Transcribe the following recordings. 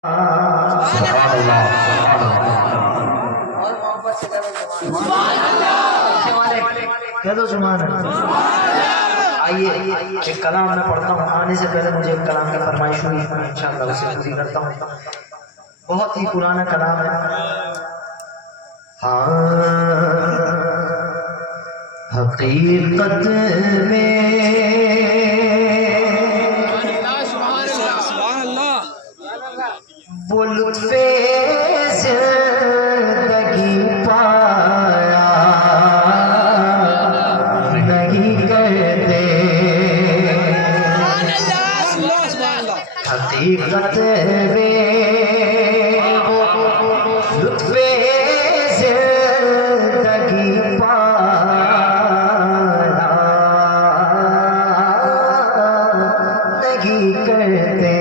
कह दो सुभान अल्लाह। आइए एक कलाम मैं पढ़ता हूँ। आने से पहले मुझे एक कलाम की फरमाइश हुई, इंशाअल्लाह उसे पूरी करता हूँ। बहुत ही पुराना कलाम है। हाँ, हकीकत में वो लुत्फ़े ज़िंदगी पाया नहीं करते। हकीकत में वो लुत्फ़े ज़िंदगी पाया नहीं करते।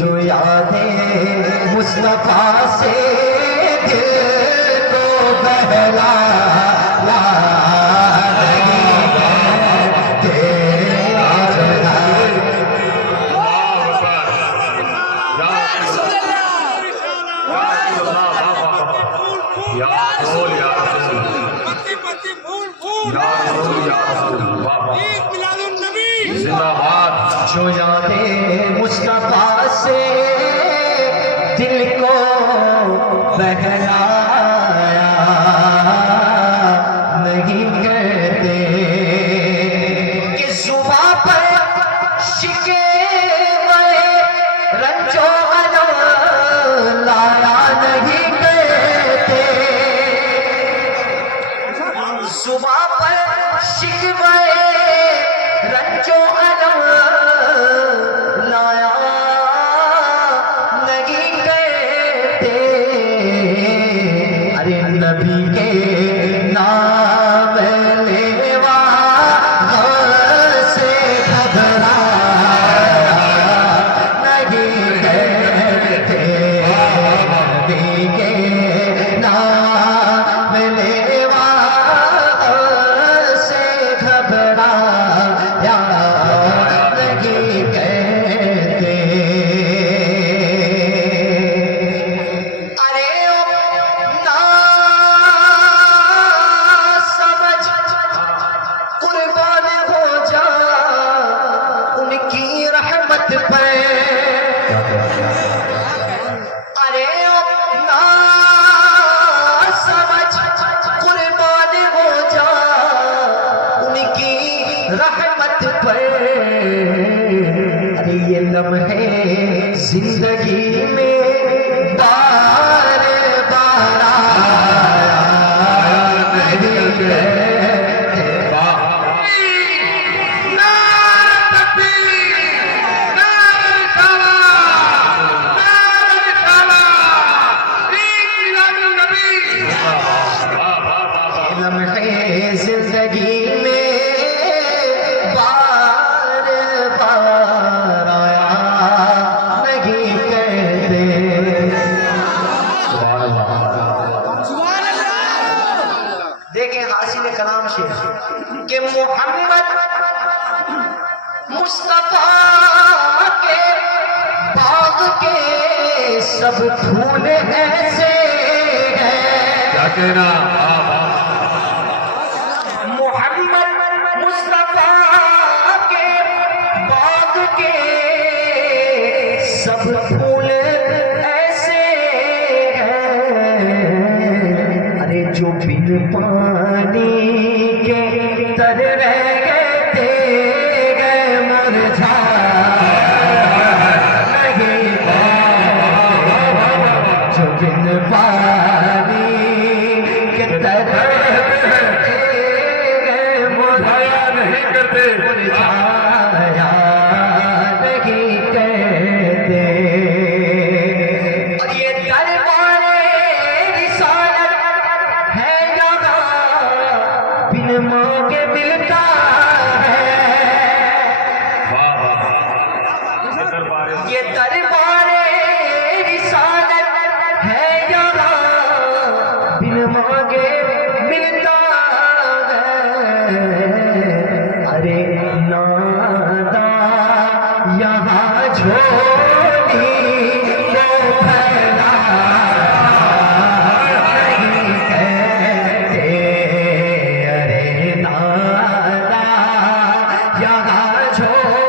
जो यादें मुस्तफा से दिल को बहला जो यादें मुस्तफा से दिल को बहलाया नहीं करते कि जुबां पर शिकवे रंजो अलम लाया नहीं करते। जुबां पर शिकवे रंजो अलम लाया नहीं करते। अरे नबी के नाम लेवा से घबराया नहीं करते। नबी के नाम लेवा से घबराया नहीं कहते। अरे ना समझ कुर्बान हो जा उनकी रहमत पर। अरे ना समझ कुर्बान हो जा उनकी रहमत पर। अरे ये लम्हे जिंदगी में बार बार आया नहीं कहते। ना तकबीर, ना रिसाला, ना रिसाला, ईद मिलादुन नबी। लम्हे जिंदगी में बार बार आया नहीं कहते। देखें हासिल कलाम शेर कि मोहम्मद मुस्तफा के बाग के सब फूल ऐसे हैं। क्या कहना? मोहम्मद मुस्तफा के बाग के सब फूल ऐसे हैं। अरे जो बिन पानी के तर रह गए मुरझा नहीं। जो बिन पानी के तर मुरझाया नहीं करते। मुरझाया नहीं कहते। और ये दरबारे रिसालत है यहाँ बिन मांगे मिलता है। ये दरबार यहाँ झोली को फैला नहीं कहते, अरे नाना यहाँ झोली